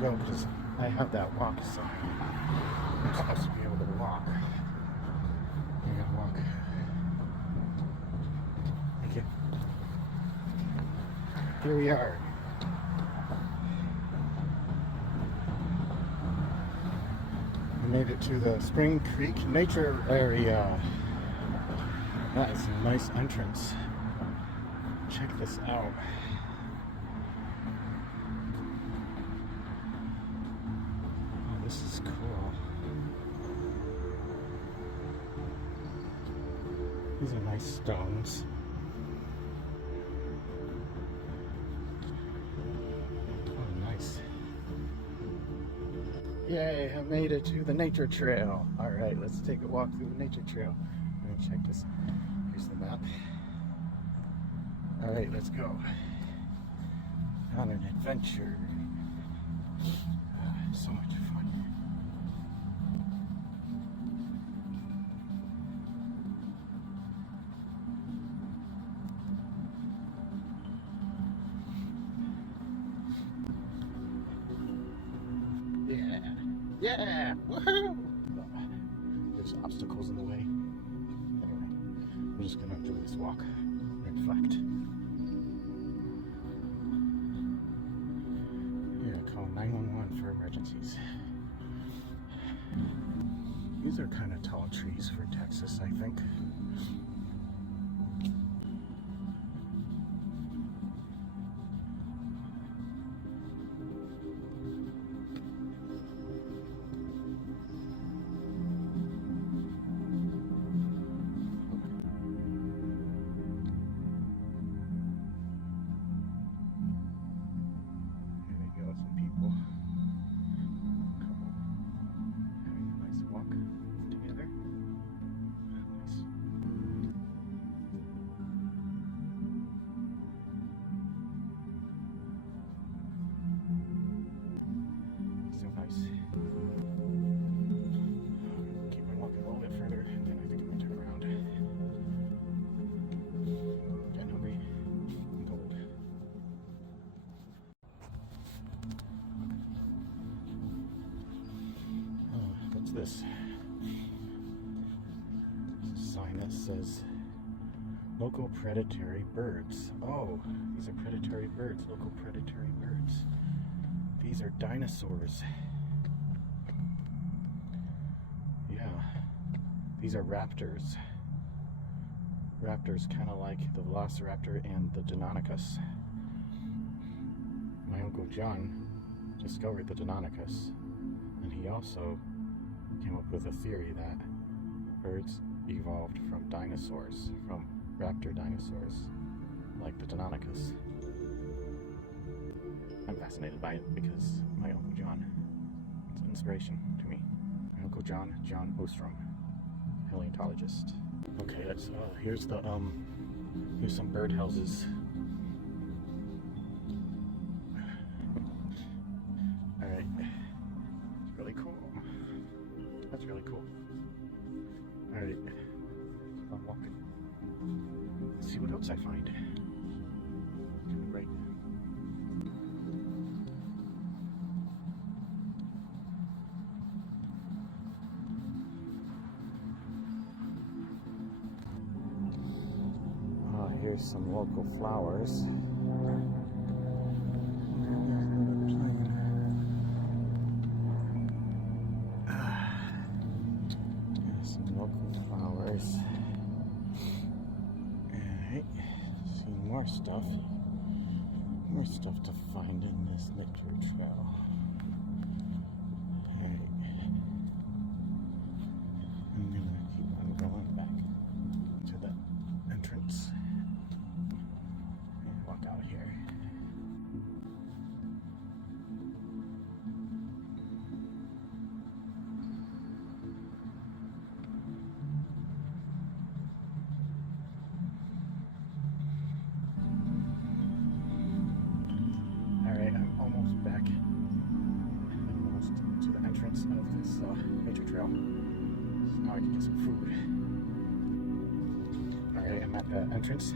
go because I have that walk, so I'm supposed to be able to walk. I gotta walk. Okay. Here we are. We made it to the Spring Creek Nature Area. That is a nice entrance. Check this out. Oh, this is cool. These are nice stones. Oh, nice. Yay, I made it to the nature trail. Alright, let's take a walk through the nature trail. Let me check this. Here's the map. Alright, let's go. On an adventure. So much fun. Yeah! Woohoo! There's obstacles in the way. Anyway, I'm just gonna enjoy this walk and reflect. Yeah, call 911 for emergencies. These are kind of tall trees for Texas, I think. This sign that says local predatory birds. Oh, these are predatory birds, local predatory birds. These are dinosaurs. Yeah, these are raptors. Raptors kind of like the velociraptor and the Deinonychus. My Uncle John discovered the Deinonychus, and he also came up with a theory that birds evolved from dinosaurs, from raptor dinosaurs, like the Deinonychus. I'm fascinated by it because my Uncle John, it's an inspiration to me. My Uncle John, John Ostrom, paleontologist. Okay, that's here's some bird houses. All right, it's really cool. That's really cool. Alright, I'm walking. Let's see what else I find. It's gonna be great. Here's some local flowers. Alright, see more stuff to find in this nature trail. Alright, I'm gonna keep on going back to the entrance and walk out here. Of this nature trail. So now I can get some food. Alright, I'm at the entrance.